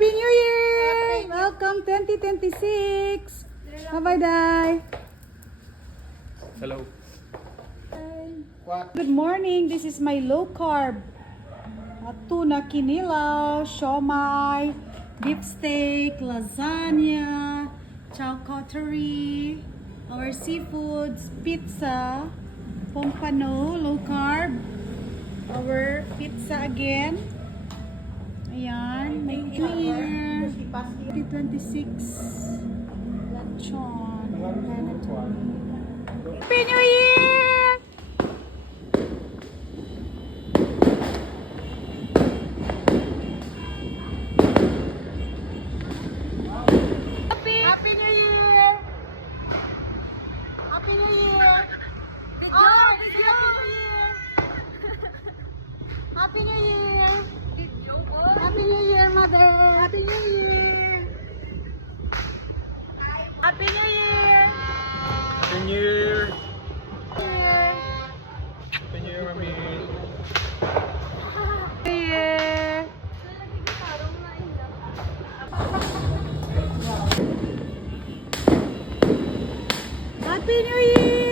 Happy New Year! Welcome 2026! Bye-bye, Day! Hello. Good morning! This is my low carb. Tuna kinilaw, siomai, beef steak, lasagna, charcuterie, our seafoods, pizza, pompano, low carb, our pizza again. Ayan, may New Year 2026 lechon. Happy New Year! Happy New Year! Happy New Year! Oh, it's Happy New Year! Happy New Year! Happy New Year, Mother! Happy New Year! Happy New Year! Happy New Year. Year! Happy New Year, Mami. New Year! Happy New Year!